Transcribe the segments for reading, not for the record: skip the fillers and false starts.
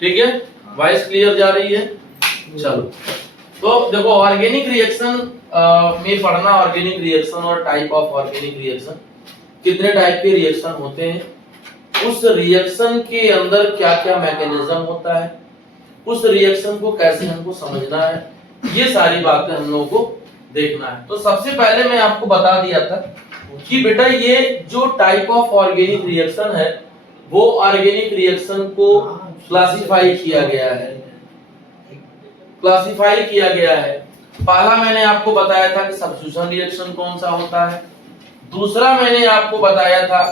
ठीक है, voice clear जा रही है? चलो, तो देखो ऑर्गेनिक रिएक्शन में पढ़ना, ऑर्गेनिक रिएक्शन और टाइप ऑफ ऑर्गेनिक रिएक्शन, कितने टाइप के रिएक्शन होते हैं, उस रिएक्शन के अंदर क्या क्या मैकेनिज्म होता है, उस रिएक्शन को कैसे हमको समझना है, ये सारी बातें हम लोगों को देखना है। तो सबसे पहले मैं आपको बता दिया था कि बेटा ये जो टाइप ऑफ ऑर्गेनिक रिएक्शन है वो ऑर्गेनिक रिएक्शन को क्लासिफाई किया गया है, क्लासिफाई किया गया है। पहला मैंने आपको बताया था कि सब्स्टिट्यूशन रिएक्शन कौन सा होता है, दूसरा मैंने आपको बताया था,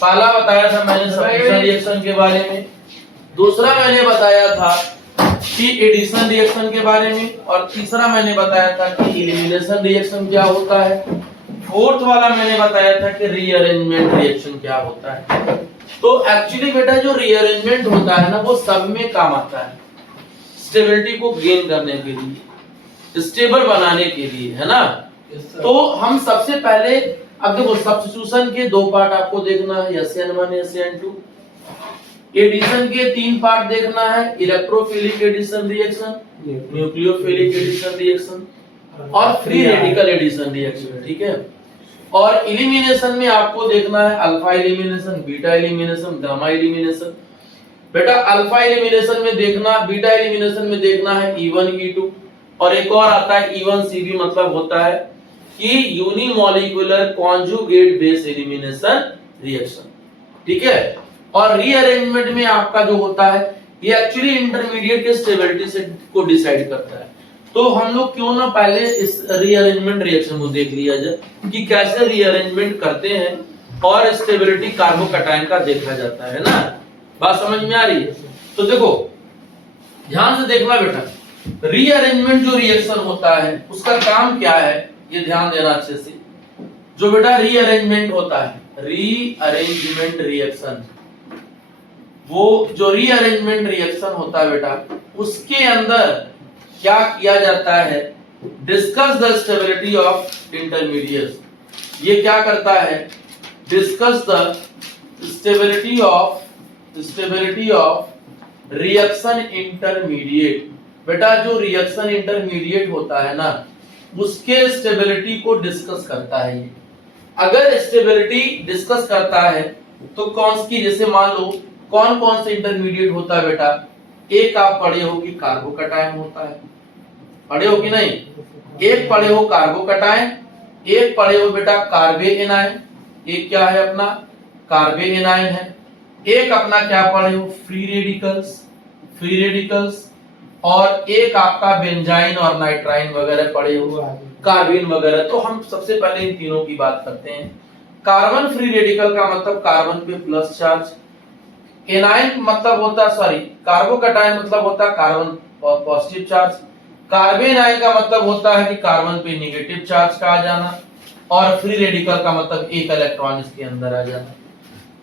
पहला बताया था मैंने सब्स्टिट्यूशन रिएक्शन के बारे में, दूसरा मैंने बताया था कि एडिशन रिएक्शन के बारे में, और तीसरा मैंने बताया था कि एलिमिनेशन रिएक्शन क्या होता है, फोर्थ वाला मैंने बताया था कि रीअरेंजमेंट रिएक्शन क्या होता है। तो एक्चुअली बेटा जो रीअरेंजमेंट होता है ना वो सब में काम आता है, स्टेबिलिटी को गेन करने के लिए, स्टेबल बनाने के लिए, है ना। तो हम सबसे पहले अब देखो सब्स्टिट्यूशन के दो पार्ट आपको देखना है, SN1 SN2। एडिशन के तीन पार्ट देखना है, electrophilic addition reaction, nucleophilic addition reaction और फ्री रेडिकल एडिशन रिएक्शन, ठीक है। और एलिमिनेशन में आपको देखना है alpha elimination, beta elimination, gamma elimination. बेटा अल्फा एलिमिनेशन में देखना, बीटा एलिमिनेशन में देखना है E1 E2, और एक और आता है E1CB, मतलब होता है कि unimolecular conjugate base elimination reaction, ठीक है। और रीअरेंजमेंट में आपका जो होता है ये एक्चुअली इंटरमीडिएट के स्टेबिलिटी से को डिसाइड करता है। तो हम लोग क्यों ना पहले इस रीअरेंजमेंट रिएक्शन को देख लिया जाए कि कैसे रीअरेंजमेंट करते हैं और स्टेबिलिटी कार्बोकैटायन का देखा जाता है ना। बात समझ में आ रही है? तो देखो ध्यान से देखना बेटा, रीअरेंजमेंट जो रिएक्शन होता है उसका काम क्या है ये ध्यान देना अच्छे से। जो बेटा रीअरेंजमेंट होता है, रीअरेंजमेंट रिएक्शन, वो जो रीअरेंजमेंट रिएक्शन होता है बेटा उसके अंदर क्या किया जाता है, discuss the stability of intermediates. ये क्या करता है, discuss the stability of reaction intermediate. बेटा जो रिएक्शन इंटरमीडिएट होता है ना उसके स्टेबिलिटी को डिस्कस करता है ये। अगर स्टेबिलिटी डिस्कस करता है तो कौन सी, जैसे मान लो कौन कौन से इंटरमीडिएट होता है बेटा, एक आप पढ़े हो कि कार्बोकैटायन होता है, पढ़े हो कि नहीं? एक पढ़े हो कार्बोकैटायन, एक पढ़े हो बेटा कार्बे एनायन, एक क्या है अपना कार्बे एनायन है, एक अपना क्या पढ़े हो फ्री रेडिकल्स, और एक आपका बेंजाइन और नाइट्राइन वगैरह पढ़े हो, कार्बिन वगैरह। तो हम सबसे पहले इन तीनों की बात करते हैं। कार्बन फ्री रेडिकल का मतलब कार्बन पे प्लस चार्ज, एनायन मतलब होता कार्बोकैटायन मतलब होता है carbon positive charge, carbon ion का मतलब होता है कि कार्बन पे नेगेटिव चार्ज का आ जाना, और फ्री रेडिकल का मतलब एक इलेक्ट्रॉन इसके अंदर आ जाना।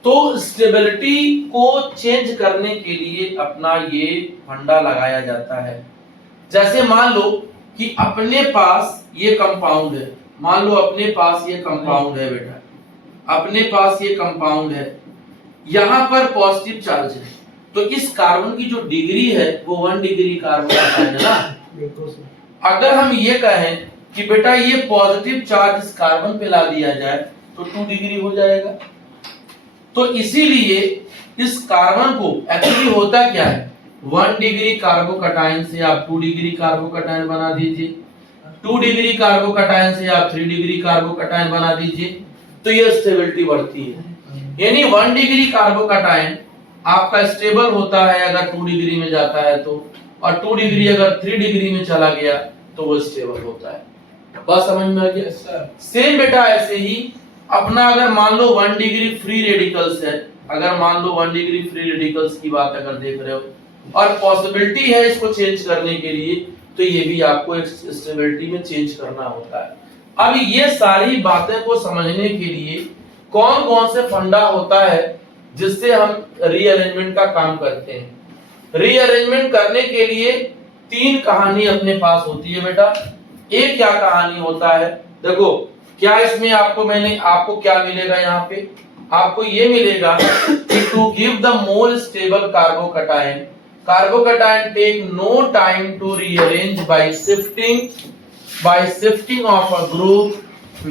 तो स्टेबिलिटी को चेंज करने के लिए अपना ये फंडा लगाया जाता है। जैसे मान लो कि अपने पास ये कंपाउंड है, मान लो अपने पास ये कंपाउंड है बेटा, अपने पास ये कंपाउंड है, यहाँ पर पॉजिटिव चार्ज है, तो इस कार्बन की जो डिग्री है वो 1 डिग्री कार्बन है ना। अगर हम ये कहें कि बेटा ये पॉजिटिव चार्ज इस कार्बन पे ला दिया जाए तो 2 डिग्री हो जाएगा। तो इसीलिए इस कार्बन को एक्चुअली होता क्या है, 1 डिग्री कार्बोकैटायन से आप 2 डिग्री कार्बोकैटायन बना दीजिए, 2 डिग्री कार्बोकैटायन से आप 3 डिग्री कार्बोकैटायन बना दीजिए, तो ये स्टेबिलिटी बढ़ती है। यानी 1 डिग्री कार्बोकैटायन आपका स्टेबल होता है अगर 2 डिग्री में जाता है तो, और 2 डिग्री अगर 3 डिग्री में चला गया तो वो स्टेबल होता है। बात समझ में आ गया? सेम बेटा ऐसे ही अपना अगर मान लो 1 डिग्री फ्री रेडिकल्स है, अगर मान लो 1 डिग्री फ्री रेडिकल्स की बात अगर देख रहे हो और पॉसिबिलिटी है इसको चेंज करने के लिए, तो ये भी आपको एक स्टेबिलिटी में चेंज करना होता है। अब ये सारी बातें को समझने के लिए कौन कौन से फंडा होता है जिससे हम रीअरेंजमेंट का काम करते हैं। रीअरेंजमेंट करने के लिए 3 कहानी अपने पास होती है बेटा। एक क्या कहानी होता है, देखो क्या इसमें आपको क्या मिलेगा, यहाँ पे आपको ये मिलेगा कि to give the more stable carbocation take no time to rearrange by shifting of a group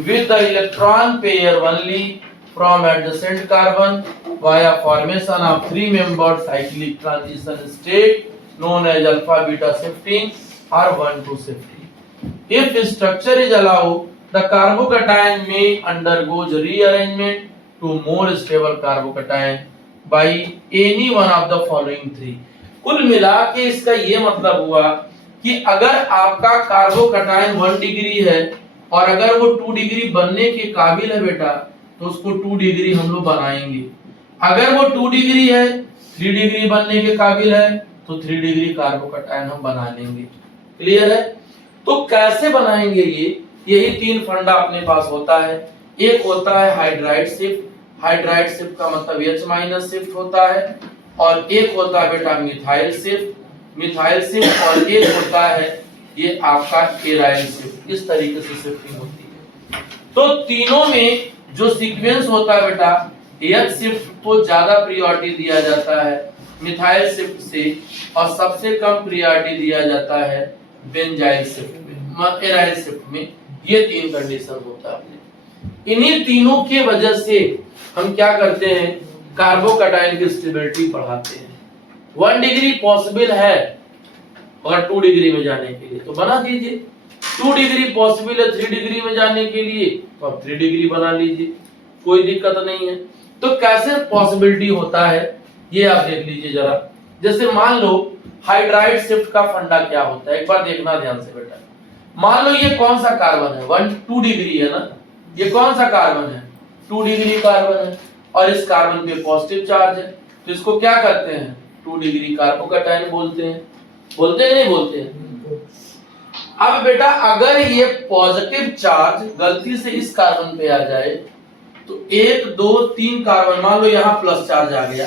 with the electron pair only from adjacent carbon via formation of three-membered cyclic transition state known as alpha beta shifting or 1,2 shifting. If structure is allowed, the carbocation may undergoes rearrangement to more stable carbocation by any one of the following three. कुल मिला के इसका ये मतलब हुआ कि अगर आपका कार्बोकैटायन 1 डिग्री है और अगर वो 2 डिग्री बनने के काबिल है बेटा तो उसको 2 डिग्री हम लोग बनाएंगे। अगर वो 2 डिग्री है 3 डिग्री बनने के काबिल है तो 3 डिग्री कार्बोकैटायन हम बना लेंगे। क्लियर है? तो कैसे बनाएंगे यही 3 फंडा अपने पास होता है। एक होता है हाइड्राइड शिफ्ट का मतलब H- शिफ्ट होता है और एक होता है बेटा मिथाइल शिफ्ट और एक होता है ये आपका एराइल शिफ्ट। इस तरीके से शिफ्टिंग होती है। तो तीनों में जो सीक्वेंस होता है बेटा H शिफ्ट को ज्यादा प्रायोरिटी दिया जाता है मिथाइल शिफ्ट से और सबसे कम प्रायोरिटी दिया जाता है बेंजाइल शिफ्ट में, एराइल शिफ्ट में। ये 3 कंडीशन होता है। इन्हीं तीनों के वजह से हम क्या करते हैं कार्बोकैटायन की स्टेबिलिटी बढ़ाते हैं। 1 डिग्री पॉसिबल है और 2 डिग्री में जाने के लिए तो बना दीजिए। 2 डिग्री पॉसिबल है 3 डिग्री में जाने के लिए तो आप 3 डिग्री बना लीजिए, कोई दिक्कत नहीं है। तो कैसे पॉसिबिलिटी होता है ये आप देख लीजिए जरा। जैसे मान लो हाइड्राइड शिफ्ट का फंडा क्या होता है, एक बार देखना ध्यान से बेटा। मान लो ये कौन सा कार्बन है 2 डिग्री है ना, ये कौन सा कार्बन है 2 डिग्री कार्बन है और इस कार्बन पे पॉजिटिव चार्ज है तो इसको क्या करते हैं 2 डिग्री कार्बोकैटायन बोलते हैं नहीं बोलते हैं। अब बेटा अगर ये पॉजिटिव चार्ज गलती से इस कार्बन पे आ जाए तो 1 2 3 कार्बन, मान लो यहाँ प्लस चार्ज आ गया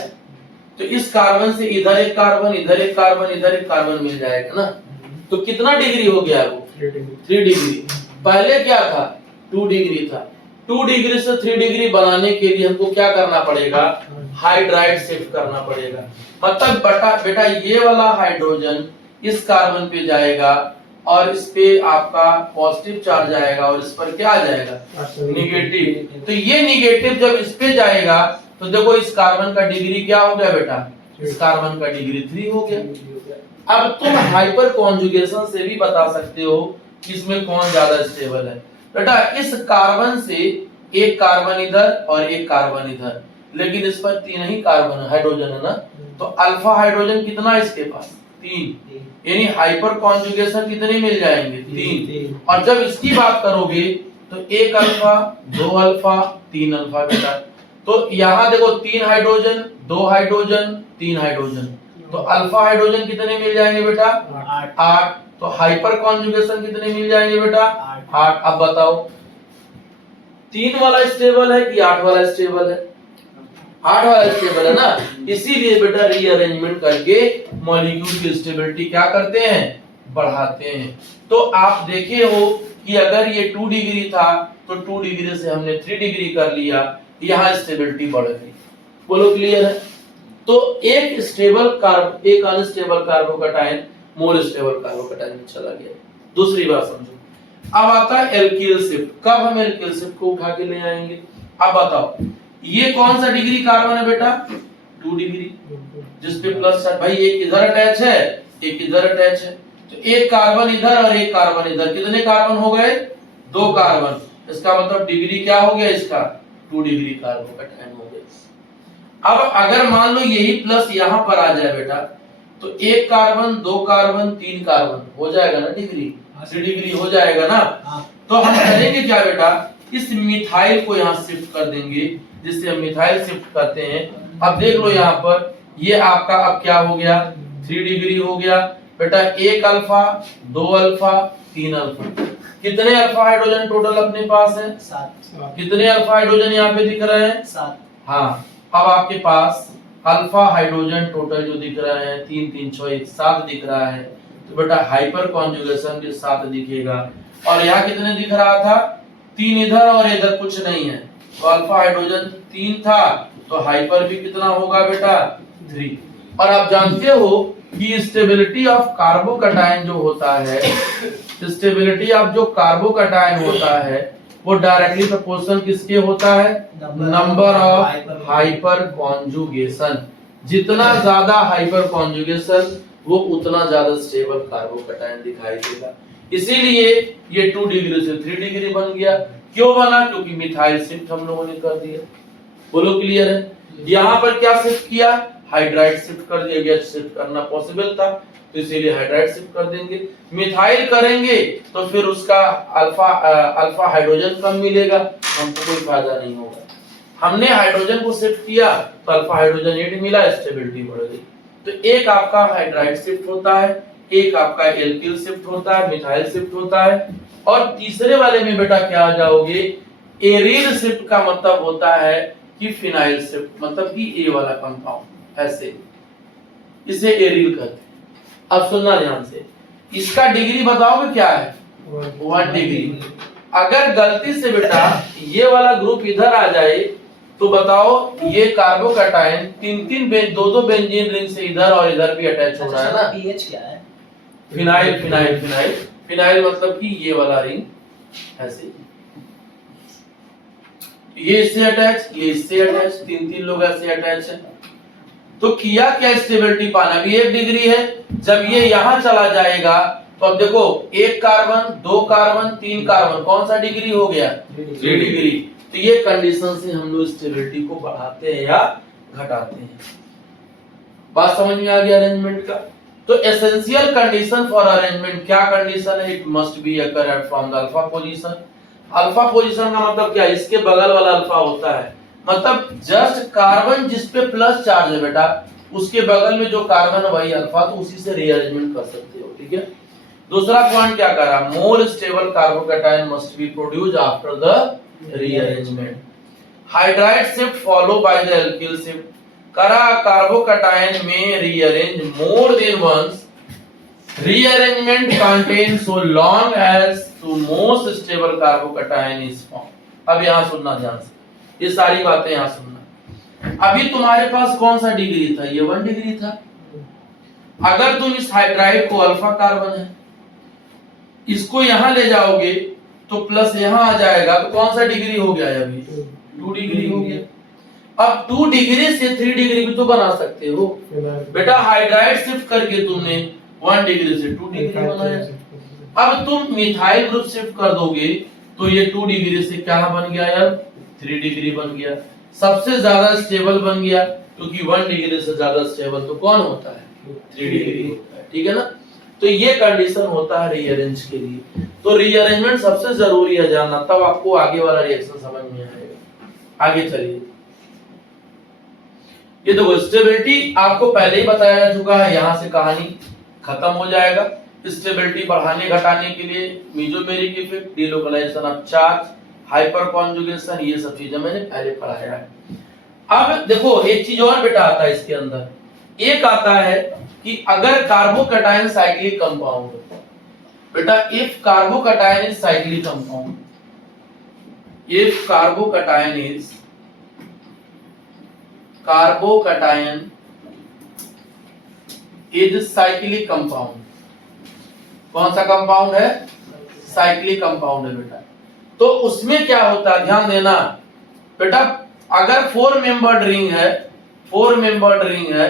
तो इस कार्बन से इधर एक कार्बन इधर एक कार्बन मिल जाएगा ना। तो कितना डिग्री हो गया वो 3 डिग्री। पहले क्या था 2 डिग्री था। 2 डिग्री से 3 डिग्री बनाने के लिए हमको क्या करना पड़ेगा हाइड्राइड शिफ्ट करना पड़ेगा। मतलब बेटा ये वाला हाइड्रोजन इस कार्बन पे जाएगा और इस पे आपका पॉजिटिव चार्ज आएगा और इस पर क्या आ जाएगा निगेटिव। तो ये निगेटिव जब इस पे जाएगा तो देखो इस कार्बन का डिग्री क्या हो गया बेटा, इस कार्बन का डिग्री 3 हो गया। अब तुम हाइपर कॉन्जुगेशन से भी बता सकते हो कि इसमें कौन ज्यादा स्टेबल है। बेटा इस कार्बन से एक कार्बन इधर और एक कार्बन इधर, लेकिन इस पर 3 ही कार्बन हाइड्रोजन है ना, तो अल्फा हाइड्रोजन कितना है इसके पास 3, यानी हाइपर कॉन्जुगेशन कितने मिल जाएंगे 3। और जब इसकी बात करोगे तो 1 अल्फा 2 अल्फा 3 अल्फा बेटा। तो यहाँ देखो 3 हाइड्रोजन 2 हाइड्रोजन 3 हाइड्रोजन, तो अल्फा हाइड्रोजन कितने मिल जाएंगे बेटा 8। तो हाइपर कॉन्जुगेशन कितने मिल जाएंगे बेटा 8। अब बताओ 3 वाला स्टेबल है कि 8 वाला स्टेबल है? 8 वाला स्टेबल है ना, इसीलिए बेटा रीअरेंजमेंट करके मॉलिक्यूल की स्टेबिलिटी क्या करते हैं बढ़ाते हैं। तो आप देखे हो कि अगर ये 2 डिग्री था तो 2 डिग्री से हमने 3 डिग्री कर लिया, यहाँ स्टेबिलिटी बढ़ गई। बोलो क्लियर है? तो एक स्टेबल एक अनस्टेबल कार्बोकैटायन मोर स्टेबल कार्बोकैटायन में चला गया। दूसरी बात समझो, अब आता है एल्किल शिफ्ट। कब हम एल्किल शिफ्ट को उठा के ले आएंगे? अब बताओ ये कौन सा डिग्री कार्बन है बेटा 2 डिग्री, जिसपे प्लस है भाई, एक इधर अटैच है एक इधर अटैच है, तो एक कार्बन इधर और एक कार्बन इधर, कितने कार्बन हो गए 2 कार्बन। इसका मतलब डिग्री क्या हो गया इसका 2 डिग्री कार्बोकैटायन हो गया। अब अगर मान लो यही प्लस यहाँ पर आ जाए बेटा तो 1 कार्बन 2 कार्बन 3 कार्बन हो जाएगा ना डिग्री, 3 डिग्री हो जाएगा ना। तो हम करेंगे क्या बेटा, इस मिथाइल को यहाँ शिफ्ट कर देंगे, जिससे हम मिथाइल शिफ्ट करते हैं। अब देख लो यहाँ पर ये आपका अब क्या हो गया 3 डिग्री हो गया बेटा। 1 अल्फा 2 अल्फा 3 अल्फा, कितने अल्फा हाइड्रोजन टोटल अपने पास है 7। कितने अल्फा हाइड्रोजन यहाँ पे दिख रहे हैं 7। हाँ, अब आपके पास अल्फा हाइड्रोजन टोटल जो दिख रहे हैं 3 3 6 7 दिख रहा है। तो बेटा हाइपर कॉन्जुगेशन के साथ दिखेगा। और यहाँ कितने दिख रहा था 3 इधर और इधर कुछ नहीं है, तो अल्फा हाइड्रोजन 3 था तो हाइपर भी कितना होगा बेटा 3। और आप जानते हो कि स्टेबिलिटी ऑफ कार्बोकैटायन जो होता है, स्टेबिलिटी ऑफ जो कार्बोकैटायन होता है वो डायरेक्टली प्रोपोर्शनल किसके होता है, नंबर ऑफ हाइपर कॉन्जुगेशन। जितना ज्यादा हाइपर कॉन्जुगेशन वो उतना ज्यादा स्टेबल कार्बोकैटायन दिखाई देगा। इसीलिए ये 2 डिग्री से 3 डिग्री बन गया। क्यों बना? क्योंकि मिथाइल शिफ्ट हम लोगों ने कर दिया। बोलो क्लियर है? यहाँ पर क्या शिफ्ट किया? हाइड्राइड शिफ्ट कर दिया गया। शिफ्ट करना पॉसिबल था तो इसीलिए हाइड्राइड शिफ्ट कर देंगे। मिथाइल करेंगे तो फिर उसका अल्फा हाइड्रोजन कम मिलेगा, हमको कोई फायदा नहीं होगा। हमने हाइड्रोजन को शिफ्ट किया तो अल्फा हाइड्रोजन 8 मिला, स्टेबिलिटी बढ़ गई। तो एक आपका हाइड्राइड शिफ्ट होता है, एक आपका एल्किल शिफ्ट होता है, मिथाइल शिफ्ट होता है। और तीसरे वाले में बेटा क्या आ जाओगे? एरिल शिफ्ट का मतलब होता है कि फिनाइल शिफ्ट, मतलब कि ए वाला कंपाउंड, ऐसे इसे एरिल कहते हैं। अब सुनना ध्यान से, इसका डिग्री बताओगे क्या है? 1 डिग्री। अगर गलती से बेटा ये वाला ग्रुप इधर आ जाए तो बताओ ये कार्बोकैटायन 3-2 बेंजीन रिंग से इधर और इधर भी अटैच हो रहा है ना। पीएच क्या है? फिनाइल फिनाइल फिनाइल फिनाइल मतलब कि ये वाला रिंग ऐसे, ये इससे अटैच, ये इससे अटैच, 3 लोग ऐसे अटैच है। तो किया क्या? स्टेबिलिटी पाना भी 1 डिग्री है। जब ये यहां चला जाएगा तो अब देखो 1 कार्बन 2 कार्बन 3 कार्बन, कौन सा डिग्री हो गया? 3 डिग्री। तो ये कंडीशन से हम लोग स्टेबिलिटी को बढ़ाते हैं या घटाते हैं। बात समझ में आ गया अरेंजमेंट का? तो एसेंशियल कंडीशन फॉर अरेंजमेंट क्या कंडीशन है? It must be occur at from the alpha position. Alpha position का मतलब क्या? इसके बगल वाला अल्फा होता है, मतलब जस्ट कार्बन जिस पे प्लस चार्ज है बेटा उसके बगल में जो कार्बन है वही अल्फा, तो उसी से रीअरेंजमेंट कर सकते हो। ठीक है। दूसरा पॉइंट क्या करा? More stable carbocation must be produced after the rearrangement. Hydride shift follow by the alkyl shift. करा कार्बोकैटायन में rearrange more than once, rearrangement contains so long as the most stable carbocation is formed। अब यहाँ सुनना ध्यान से, ये सारी बातें यहाँ सुनना। अभी तुम्हारे पास कौन सा डिग्री था? ये 1 डिग्री था। अगर तुम इस हाइड्राइड को अल्फा कार्बन है, इसको यहाँ ले जाओगे तो प्लस यहाँ आ जाएगा, तो कौन सा डिग्री हो गया? अभी 2 डिग्री हो गया। अब 2 डिग्री से 3 डिग्री भी तो बना सकते हो बेटा। हाइड्राइड शिफ्ट करके तुमने 1 डिग्री से 2 डिग्री बनाया। अब तुम मिथाइल ग्रुप शिफ्ट कर दोगे तो ये 2 डिग्री से क्या बन गया यार? 3 डिग्री बन गया। सबसे ज्यादा स्टेबल बन गया, क्योंकि 1 डिग्री से ज्यादा स्टेबल तो कौन होता है? 3 डिग्री होता है। ठीक है ना? तो ये कंडीशन होता है रीअरेंज के लिए। तो रीअरेंजमेंट सबसे जरूरी है जानना, तब आपको आगे वाला रिएक्शन समझ में आएगा। आगे चलिए, ये देखो स्टेबिलिटी आपको पहले ही बताया जा चुका है, यहां से कहानी खत्म हो जाएगा। स्टेबिलिटी बढ़ाने घटाने के लिए mesomeric effect, delocalisation of charge, hyper conjugation, ये सब चीजें मैंने पहले पढ़ाया है। अब देखो एक चीज और बेटा आता है इसके अंदर, एक आता है कि अगर कार्बोकैटायन साइक्लिक कंपाउंड बेटा, if carbocation is cyclic compound, if carbocation is cyclic compound. कौन सा कंपाउंड है? साइक्लिक कंपाउंड है बेटा। तो उसमें क्या होता है, ध्यान देना बेटा, अगर 4 मेंबर्ड रिंग है, 4 मेंबर्ड रिंग है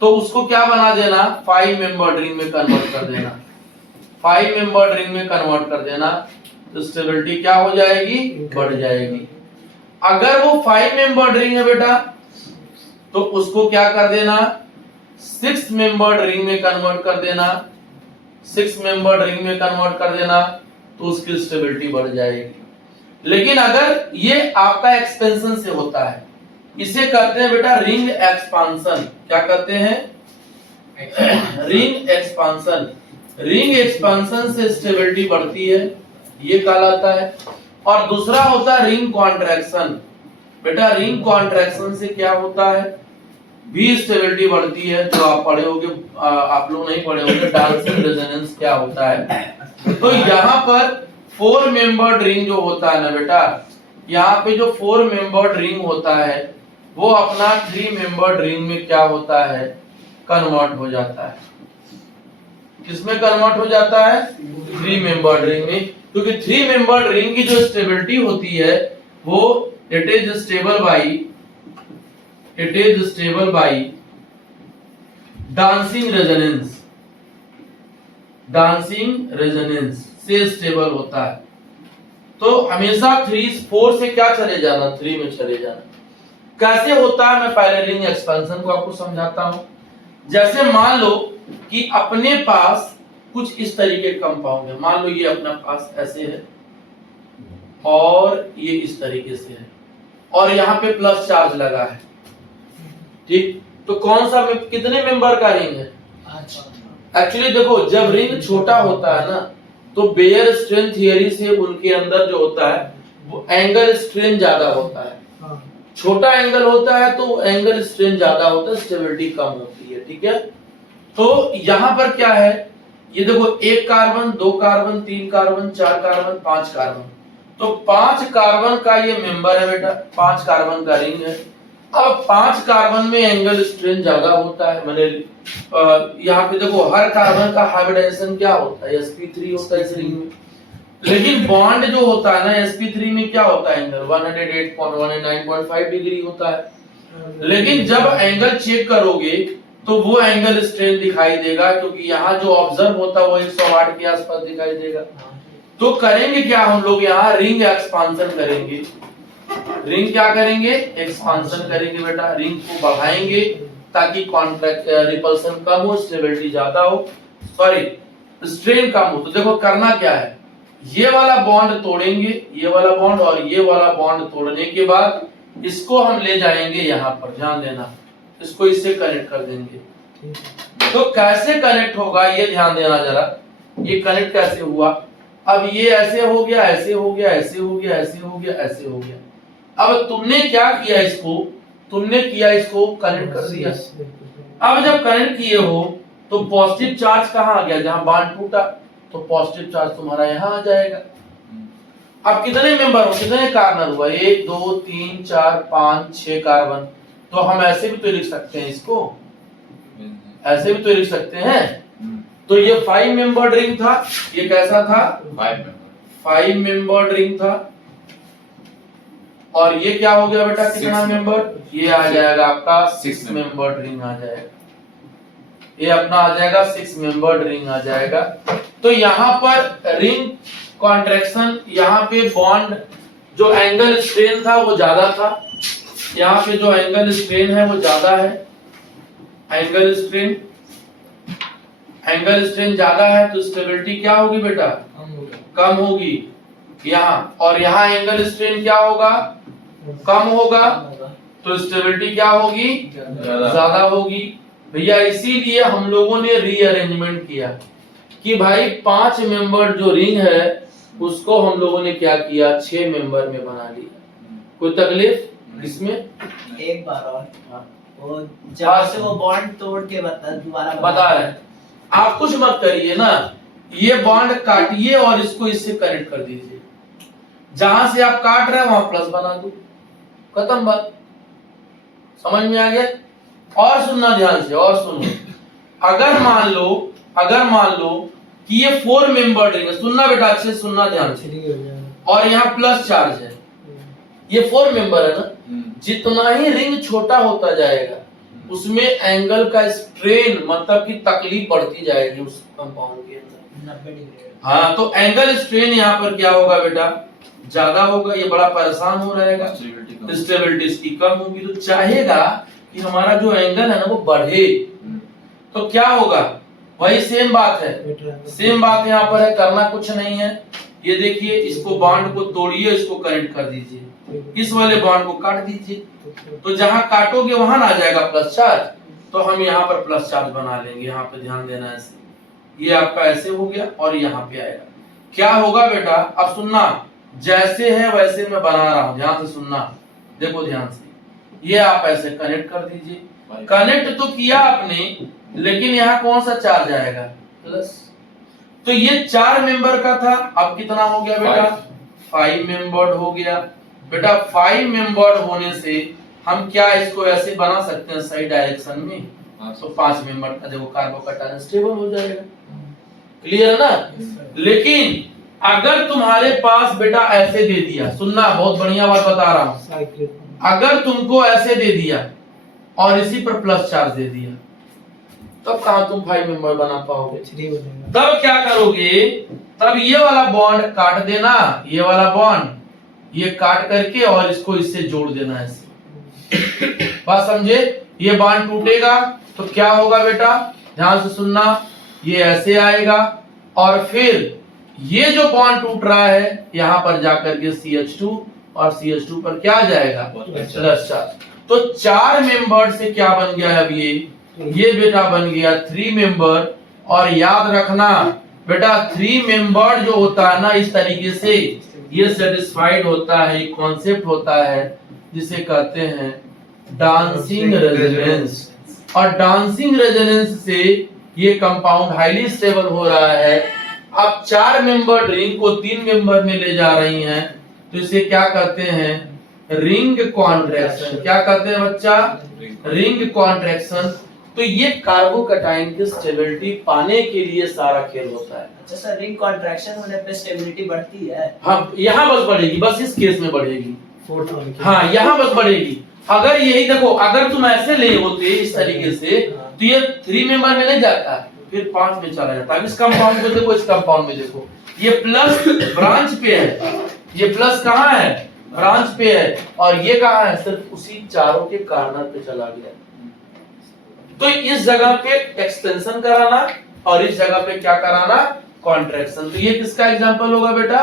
तो उसको क्या बना देना? 5 मेंबर्ड रिंग में कन्वर्ट कर देना। 5 मेंबर्ड रिंग में कन्वर्ट कर देना तो स्टेबिलिटी क्या हो जाएगी? बढ़ जाएगी। अगर वो 5 मेंबर्ड रिंग है बेटा तो उसको क्या कर देना? 6 मेंबर्ड रिंग में कन्वर्ट कर देना। 6 मेंबर्ड रिंग में कन्वर्ट कर देना तो उसकी स्टेबिलिटी बढ़ जाएगी। लेकिन अगर ये आपका एक्सपेंशन से होता है, इसे कहते हैं बेटा रिंग एक्सपांशन। क्या कहते हैं? Ring expansion. रिंग एक्सपांशन से स्टेबिलिटी बढ़ती है, ये कहलाता है। और दूसरा होता है रिंग कॉन्ट्रैक्शन। बेटा रिंग कॉन्ट्रैक्शन से क्या होता है? भी स्टेबिलिटी बढ़ती है, जो आप पढ़े होगे, आप लोग नहीं पढ़े होंगे, डांसिंग रेजोनेंस क्या होता है। तो यहाँ पर 4 मेंबर्ड रिंग जो होता है ना बेटा, यहाँ पे जो 4 मेंबर्ड रिंग होता है वो अपना 3 मेंबर्ड रिंग में क्या होता है, कन्वर्ट हो जाता है। किसमें कन्वर्ट हो जाता है? 3 मेंबर्ड रिंग में, क्योंकि 3 मेंबर्ड रिंग की जो स्टेबिलिटी होती है वो it is stable by dancing resonance से स्टेबल होता है। तो हमेशा 4 से क्या चले जाना, 3 में चले जाना। कैसे होता है, मैं पहले रिंग एक्सपेंशन को आपको समझाता हूं। जैसे मान लो कि अपने पास कुछ इस तरीके के कंपाउंड है, मान लो ये अपने पास ऐसे है और ये इस तरीके से है और यहाँ पे प्लस चार्ज लगा है, ठीक। तो कौन सा कितने मेंबर का रिंग है? एक्चुअली देखो, जब रिंग छोटा होता है ना तो बेयर स्ट्रेन थियरी से उनके अंदर जो होता है वो एंगल स्ट्रेन ज्यादा होता है। छोटा एंगल होता है तो एंगल स्ट्रेन ज्यादा होता है, स्टेबिलिटी कम होती है, ठीक है। तो यहाँ पर क्या है, ये देखो 1 carbon 2 carbon 3 carbon 4 carbon 5 carbon, तो 5 कार्बन का ये मेंबर है बेटा, 5 कार्बन का रिंग है। अब 5 कार्बन में एंगल स्ट्रेन ज्यादा होता है, माने यहाँ पे देखो हर कार्बन का हाइब्रिडाइजेशन क्या होता है, sp3 होता है इस रिंग में। लेकिन बॉन्ड जो होता है ना sp3 में क्या होता है, एंगल 108.109.5 डिग्री होता है। लेकिन जब एंगल चेक करोगे तो वो एंगल स्ट्रेन दिखाई देगा, क्योंकि यहाँ जो ऑब्जर्व होता है वो 108 के आसपास दिखाई देगा। तो करेंगे क्या हम लोग, यहाँ रिंग एक्सपांशन करेंगे। रिंग क्या करेंगे, एक्सपांशन करेंगे बेटा, रिंग को बढ़ाएंगे ताकि कॉन्ट्रैक्ट रिपल्सन कम हो, स्टेबिलिटी ज्यादा हो, सॉरी स्ट्रेन कम हो। तो देखो करना क्या है, ये वाला बॉन्ड तोड़ेंगे, ये वाला बॉन्ड और ये वाला बॉन्ड तोड़ने के बाद इसको हम ले जाएंगे यहाँ पर, ध्यान देना, इसको इससे कनेक्ट कर देंगे। तो कैसे कनेक्ट होगा ये ध्यान देना जरा, ये कनेक्ट कैसे हुआ। अब ये ऐसे हो गया, ऐसे हो गया, ऐसे हो गया, ऐसे हो गया, ऐसे हो गया। अब तुमने क्या किया, इसको तुमने किया, इसको कनेक्ट कर दिया। अब जब कनेक्ट किए हो तो पॉजिटिव चार्ज कहाँ आ गया, जहां बॉन्ड टूटा, तो पॉजिटिव चार्ज तुम्हारा यहाँ आ जाएगा। अब कितने मेंबर हो, कितने कार्बन हुआ, 1 2 3 4 5 6 कार्बन। तो हम ऐसे भी तो लिख सकते हैं इसको, ऐसे भी तो लिख सकते हैं। तो ये 5 मेंबर्ड रिंग था, ये कैसा था, 5 मेंबर्ड रिंग था। और ये क्या हो गया बेटा, कितना मेंबर, ये आ जाएगा आपका 6 मेंबर्ड रिंग आ जाएगा, ये अपना आ जाएगा 6 मेंबर्ड रिंग आ जाएगा। तो यहाँ पर रिंग कॉन्ट्रैक्शन, यहाँ पे बॉन्ड जो एंगल स्ट्रेन था वो ज्यादा था, यहाँ पे जो एंगल स्ट्रेन है वो ज्यादा है, एंगल स्ट्रेन ज्यादा है तो स्टेबिलिटी क्या होगी बेटा, कम होगी यहाँ। और यहाँ एंगल स्ट्रेन क्या होगा, कम होगा, तो स्टेबिलिटी क्या होगी, ज्यादा होगी। भैया इसीलिए हम लोगों ने रीअरेंजमेंट किया कि भाई 5 मेंबर जो रिंग है उसको हम लोगों ने क्या किया, 6 मेंबर में बना लिया। कोई तकलीफ इसमें? एक बार और वो जहाँ से वो बॉन्ड तोड़ के दोबारा बता रहे हैं, आप कुछ मत करिए ना, ये बॉन्ड काटिए और इसको इससे कनेक्ट कर दीजिए। जहां से आप काट रहे हैं वहां प्लस बना दो, खत्म बात। समझ में आ गया? और सुनना ध्यान से, और सुनो, अगर मान लो कि ये 4 मेंबर्ड रिंग है, सुनना बेटा अच्छे से सुनना ध्यान से, और यहाँ प्लस चार्ज है, ये 4 मेंबर है ना, जितना ही रिंग छोटा होता जाएगा उसमें एंगल का स्ट्रेन मतलब की तकलीफ बढ़ती जाएगी उस कंपाउंड के अंदर 90 डिग्री। हाँ, तो एंगल स्ट्रेन यहाँ पर क्या होगा बेटा, ज्यादा होगा, ये बड़ा परेशान हो रहेगा, स्टेबिलिटी इसकी कम होगी। तो चाहेगा कि हमारा जो एंगल है ना वो बढ़े, तो क्या होगा, वही सेम बात है यहाँ पर है, करना कुछ नहीं है। ये देखिए, इसको बॉन्ड को तोड़िए, इसको कनेक्ट कर दीजिए, इस वाले बॉन्ड को काट दीजिए, तो जहां काटोगे वहां ना आ जाएगा प्लस चार्ज, तो हम यहाँ पर प्लस चार्ज बना लेंगे। यहाँ पे ध्यान देना है, ये आपका ऐसे हो गया और यहाँ पे आएगा। क्या होगा बेटा, अब सुनना, जैसे है वैसे मैं बना रहा हूँ, ध्यान से सुनना, देखो ध्यान से, ये आप ऐसे कनेक्ट कर दीजिए। कनेक्ट तो किया आपने, लेकिन यहाँ कौन सा चार्ज आएगा, प्लस। तो ये 4 मेंबर का था, अब कितना हो गया बेटा, 5 मेंबर्ड हो गया। बेटा 5 मेंबर्ड होने से हम क्या इसको ऐसे बना सकते हैं सही डायरेक्शन में, तो 5 मेंबर का देखो कार्बोकैटायन स्टेबल हो जाएगा। क्लियर है ना? लेकिन अगर तुम्हारे पास बेटा ऐसे दे दिया, सुनना बहुत बढ़िया बात बता रहा हूं, अगर तुमको ऐसे दे दिया और इसी पर प्लस चार्ज दे दिया, तब कहां तुम 5 मेंबर बना पाओगे? तब क्या करोगे, तब ये वाला बॉन्ड काट देना, ये वाला बॉन्ड ये काट करके और इसको इससे जोड़ देना ऐसे। बात समझे? ये बॉन्ड टूटेगा तो क्या होगा बेटा, ध्यान से सुनना, ये ऐसे आएगा और फिर ये जो बॉन्ड टूट रहा है यहाँ पर जाकर के CH2 और CH2 पर क्या आ जाएगा, प्लस चार्ज। तो 4 मेंबर से क्या बन गया अब ये बेटा बन गया 3 मेंबर। और याद रखना बेटा 3 मेंबर जो होता है ना, इस तरीके से ये सेटिस्फाइड होता है, एक कॉन्सेप्ट होता है जिसे कहते हैं डांसिंग रेजोनेंस। और डांसिंग रेजोनेंस से ये कंपाउंड हाईली स्टेबल हो रहा है। अब 4 मेंबर रिंग को 3 मेंबर में ले जा रही हैं, तो इसे क्या कहते हैं, रिंग कॉन्ट्रैक्शन। क्या कहते हैं बच्चा, रिंग कॉन्ट्रैक्शन। तो ये कार्बोकैटायन की स्टेबिलिटी पाने के लिए सारा खेल होता है। अच्छा सर, रिंग कॉन्ट्रैक्शन होने पे स्टेबिलिटी बढ़ती है? हाँ, यहाँ बस बढ़ेगी, बस इस केस में बढ़ेगी। हाँ, यहाँ बस बढ़ेगी। अगर यही देखो, अगर तुम ऐसे ले होते इस तरीके से, तो ये 3 मेंबर में नहीं जाता, फिर 5 में चला जाता। अब इस कंपाउंड को देखो, इस कंपाउंड में देखो, ये प्लस ब्रांच पे है, ये प्लस कहाँ है, ब्रांच पे है, और ये कहाँ है, सिर्फ उसी चारों के कॉर्नर पे चला गया। तो इस जगह पे एक्सटेंशन कराना और इस जगह पे क्या कराना, कॉन्ट्रैक्शन। तो ये किसका एग्जांपल होगा बेटा,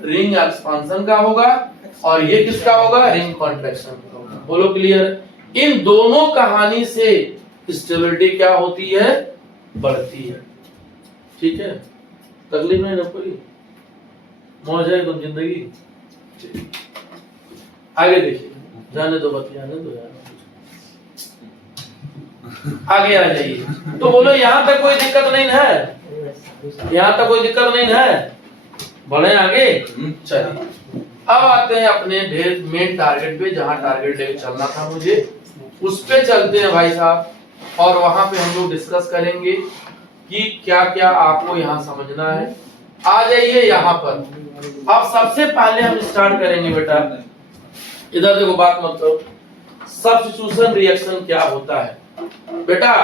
रिंग एक्सपांशन का होगा, और ये किसका होगा, रिंग कॉन्ट्रैक्शन का होगा। बोलो क्लियर? इन दोनों कहानी से स्टेबिलिटी क्या होती है, बढ़ती है। ठीक है, तकलीफ नहीं ना कोई, मौज है तुम जिंदगी। आगे देखिए, जाने दो, बतियाने दो यार, आगे आ जाइए। तो बोलो यहाँ तक कोई दिक्कत नहीं है, यहाँ तक कोई दिक्कत नहीं है, बढ़े आगे। चलिए अब आते हैं अपने मेन टारगेट पे, जहाँ टारगेट लेके चलना था मुझे, उस पे चलते हैं भाई साहब। और वहां पे हम लोग डिस्कस करेंगे कि क्या क्या आपको यहाँ समझना है। आ जाइए यहाँ पर। अब सबसे पहले हम स्टार्ट करेंगे बेटा, इधर देखो, बात मतलब सब्स्टिट्यूशन रिएक्शन क्या होता है बेटा।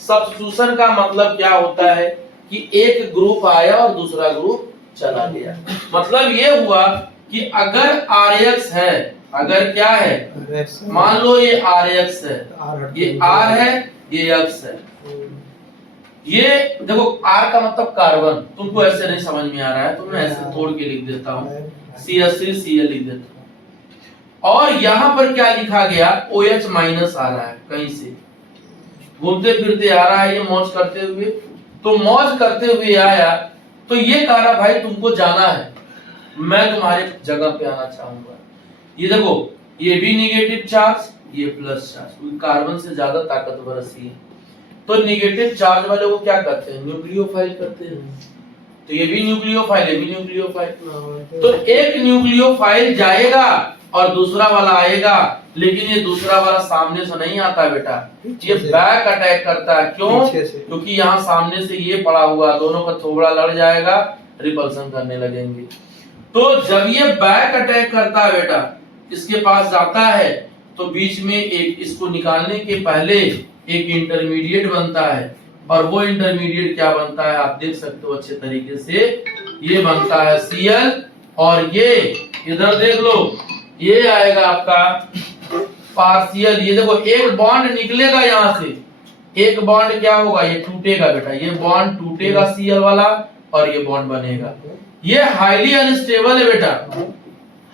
सब्स्टिट्यूशन का मतलब क्या होता है कि एक ग्रुप आया और दूसरा ग्रुप चला गया। मतलब ये हुआ कि अगर RX है, अगर क्या है, मान लो ये RX है, ये R है, ये X है। ये देखो R का मतलब कार्बन, तुमको ऐसे नहीं समझ में आ रहा है तो मैं ऐसे तोड़ के लिख देता हूँ, CH3Cl लिख देता हूँ। और यहाँ पर क्या लिखा गया, OH माइनस आ रहा है, कहीं से घूमते फिरते आ रहा है ये मौज करते हुए। तो मौज करते हुए आया, तो ये कह रहा भाई तुमको जाना है, मैं तुम्हारे जगह पे आना चाहूंगा। ये देखो, ये भी निगेटिव चार्ज, ये प्लस चार्ज, क्योंकि कार्बन से ज्यादा ताकतवर है। तो निगेटिव चार्ज वाले को क्या करते हैं, न्यूक्लियोफाइल करते हैं। तो ये भी न्यूक्लियोफाइल, ये भी न्यूक्लियोफाइल। तो एक न्यूक्लियोफाइल जाएगा और दूसरा वाला आएगा, लेकिन ये दूसरा वाला सामने से नहीं आता बेटा, ये बैक अटैक करता है। क्यों? क्योंकि यहाँ सामने से ये पड़ा हुआ, दोनों का थोबड़ा लड़ जाएगा, रिपल्सन करने लगेंगे। तो जब ये बैक अटैक करता है बेटा, इसके पास जाता है, तो बीच में एक, इसको निकालने के पहले एक इंटरमीडिएट बनता है, और वो इंटरमीडिएट क्या बनता है आप देख सकते हो अच्छे तरीके से, ये बनता है Cl, और ये इधर देख लो, ये आएगा आपका पार्शियल। ये देखो एक बॉन्ड निकलेगा यहाँ से, एक बॉन्ड क्या होगा, ये टूटेगा बेटा, ये बॉन्ड टूटेगा Cl वाला, और ये बॉन्ड बनेगा। ये हाईली अनस्टेबल है बेटा,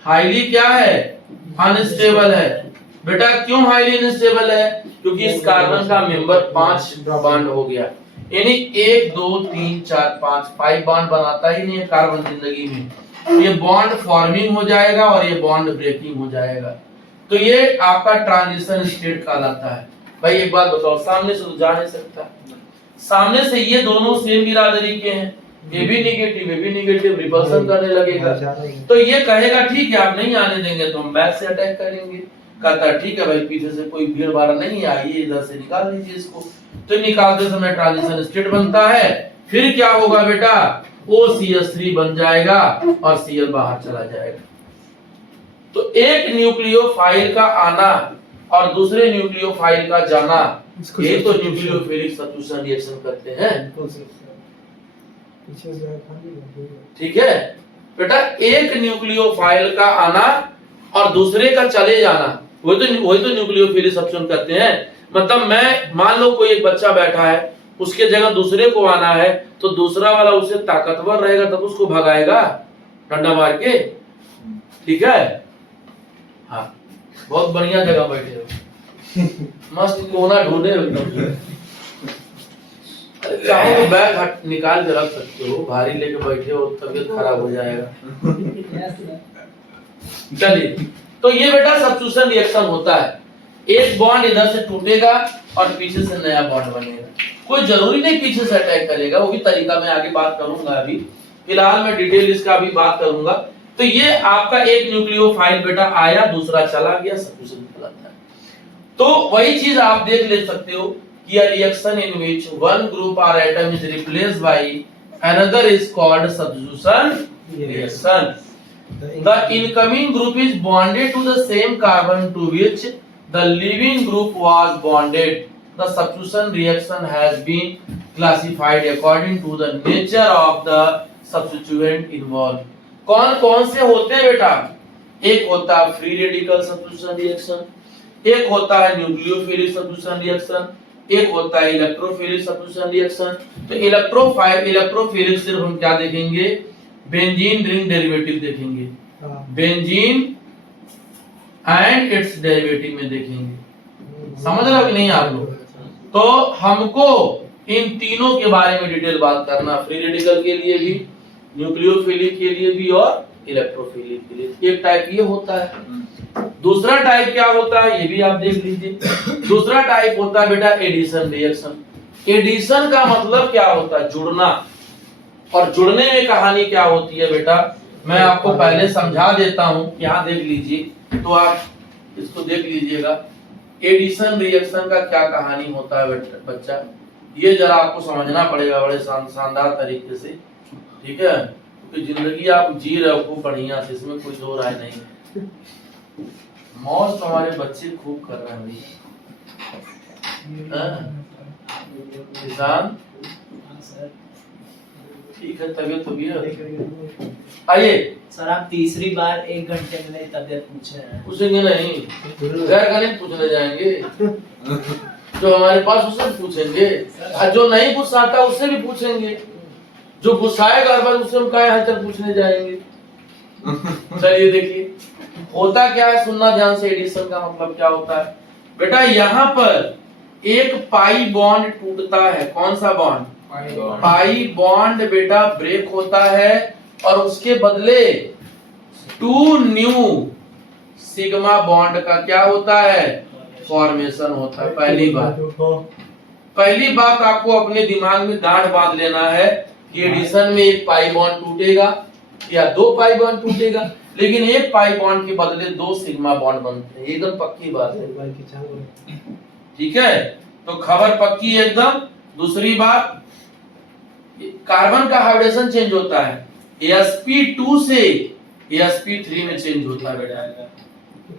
हाईली क्या है, अनस्टेबल है बेटा। क्यों हाईली अनस्टेबल है? क्योंकि इस कार्बन का मेंबर 5 बॉन्ड हो गया, यानी 1 2 3 4 5 बॉन्ड बनाता ही नहीं है कार्बन जिंदगी में। ये बॉन्ड फॉर्मिंग हो जाएगा और ये बॉन्ड ब्रेकिंग हो जाएगा। तो ये आपका ट्रांजिशन स्टेट कहलाता है। भाई एक बात बताओ, सामने से तो जा नहीं सकता, सामने से ये दोनों सेम बिरादरी के हैं, ये भी नेगेटिव रिपल्सन करने लगेगा। तो ये कहेगा ठीक है आप नहीं आने देंगे तो हम बैक से अटैक करेंगे। कहता है ठीक है भाई पीछे से कोई भीड़ भाड़ नहीं आई है, इधर से निकाल लीजिए इसको। तो निकालते समय ट्रांजिशन स्टेट बनता है, फिर क्या होगा बेटा, OCH3 बन जाएगा और Cl बाहर चला जाएगा। तो एक न्यूक्लियोफाइल का आना और दूसरे न्यूक्लियोफाइल का जाना, ये तो न्यूक्लियोफिलिक सब्स्टिट्यूशन रिएक्शन करते हैं। ठीक है बेटा, एक न्यूक्लियोफाइल का आना और दूसरे का चले जाना, वही तो न्यूक्लियोफिलिक सब्स्टिट्यूशन करते हैं। मतलब मैं मान लो कोई एक बच्चा बैठा है, उसके जगह दूसरे को आना है, तो दूसरा वाला उससे ताकतवर रहेगा तब उसको भगाएगा डंडा मार के। ठीक है, हाँ बहुत बढ़िया जगह बैठे हो, मस्त कोना ढूंढे एकदम। चाहो तो बैग हट निकाल के रख सकते हो, भारी लेके बैठे हो तबीयत खराब हो जाएगा। चलिए, तो ये बेटा सब्स्टिट्यूशन रिएक्शन होता है, एक बॉन्ड इधर से टूटेगा और पीछे से नया बॉन्ड बनेगा। कोई जरूरी नहीं पीछे से अटैक करेगा, वो भी तरीका मैं आगे बात करूंगा। अभी फिलहाल मैं डिटेल इसका भी बात करूंगा। तो ये आपका एक न्यूक्लियोफाइल बेटा आया, दूसरा चला गया, सब्स्टिट्यूशन कहलाता है। तो वही चीज आप देख ले सकते हो कि a reaction in which one group or atom is replaced by another is called substitution reaction. The incoming group is bonded to the same carbon to which the leaving group was bonded. The substitution reaction has been classified according to the nature of the substituent involved. कौन कौन से होते हैं बेटा, एक होता है free radical substitution reaction, एक होता है न्यूक्लियोफिलिक सब्स्टिट्यूशन रिएक्शन, एक होता है इलेक्ट्रोफिलिक सब्स्टिट्यूशन रिएक्शन। तो इलेक्ट्रोफिलिक सिर्फ हम क्या देखेंगे, बेंजीन रिंग डेरिवेटिव देखेंगे, बेंजीन एंड इट्स डेरिवेटिव में देखेंगे। समझ रहे हो कि नहीं आप लोग? तो हमको इन तीनों के बारे में डिटेल बात करना, फ्री रेडिकल के लिए भी, न्यूक्लियोफिलिक के लिए भी और इलेक्ट्रोफिलिक के लिए। एक टाइप ये होता है। दूसरा टाइप क्या होता है ये भी आप देख लीजिए। दूसरा टाइप होता है बेटा एडिशन रिएक्शन। एडिशन का मतलब क्या होता है, जुड़ना। और जुड़ने में कहानी क्या होती है बेटा, मैं आपको पहले समझा देता हूं, यहाँ देख लीजिए तो आप इसको देख लीजिएगा। एडिशन रिएक्शन का क्या कहानी होता है बच्चा, ये जरा आपको समझना पड़ेगा बड़े शानदार तरीके से। ठीक है, क्योंकि जिंदगी आप जी रहे हो खूब बढ़िया से, इसमें कोई दो राय नहीं है। मौज तो हमारे बच्चे खूब कर रहे हैं किसान। ठीक है, तबीयत तो भी है। आइए सर, आप तीसरी बार 1 घंटे में मेरी तबीयत पूछे हैं। पूछेंगे नहीं, गैर कानूनी पूछने जाएंगे। जो हमारे पास उससे पूछेंगे, और जो नहीं गुस्साता उससे भी पूछेंगे, जो गुस्साएगा हर बार उससे हम क्या हालचाल पूछने जाएंगे। चलिए देखिए होता क्या है, सुनना ध्यान से। एडिशन का मतलब क्या होता है बेटा, यहाँ पर एक पाई बॉन्ड टूटता है। कौन सा बॉन्ड, पाई बॉन्ड बेटा ब्रेक होता है और उसके बदले 2 न्यू सिग्मा बॉन्ड का क्या होता है, फॉर्मेशन होता है। पहली बात आपको अपने दिमाग में गांठ बांध लेना है कि एडिशन में एक पाई बॉन्ड टूटेगा या 2 पाई बॉन्ड टूटेगा, लेकिन एक पाई बॉन्ड के बदले 2 सिग्मा बॉन्ड बनते हैं। एकदम पक्की बात है। ठीक है, तो खबर पक्की है एकदम। दूसरी बात, कार्बन का हाइड्रेशन चेंज होता है, sp2 से sp3 में चेंज होता है बेटा।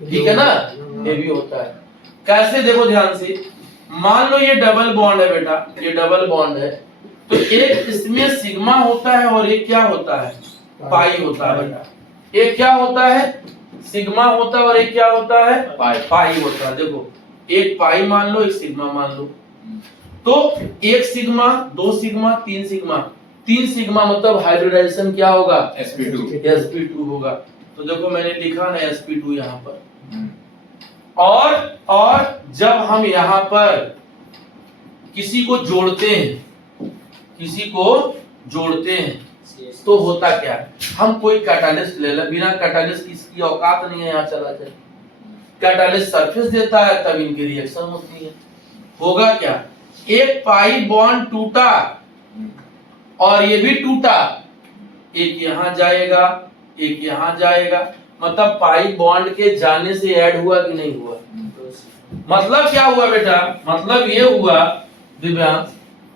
ठीक है ना, ये भी होता है। कैसे, देखो ध्यान से। मान लो ये डबल बॉन्ड है बेटा, ये डबल बॉन्ड है, तो एक इसमें सिग्मा होता है और एक क्या होता है, पाई होता है बेटा। एक क्या होता है, सिग्मा होता है और एक क्या होता है, पाई होता है। देखो एक पाई मान लो, एक सिग्मा मान लो, तो एक सिग्मा, 2 सिग्मा, 3 सिग्मा। 3 सिग्मा मतलब हाइब्रिडाइजेशन क्या होगा, sp2 होगा। तो देखो मैंने लिखा ना sp2 यहाँ पर। और जब हम यहाँ पर किसी को जोड़ते हैं, तो होता क्या है, हम कोई कैटालिस्ट ले लें, बिना कैटालिस्ट की औकात नहीं है यहाँ चला जाए। कैटालिस्ट सरफेस देता है तब इनकी रिएक्शन होती है। होगा क्या, एक पाई बॉन्ड टूटा और ये भी टूटा, एक यहाँ जाएगा, एक यहाँ जाएगा, मतलब पाई बॉन्ड के जाने से ऐड हुआ कि नहीं हुआ? मतलब क्या हुआ बेटा? मतलब ये हुआ दिव्यांश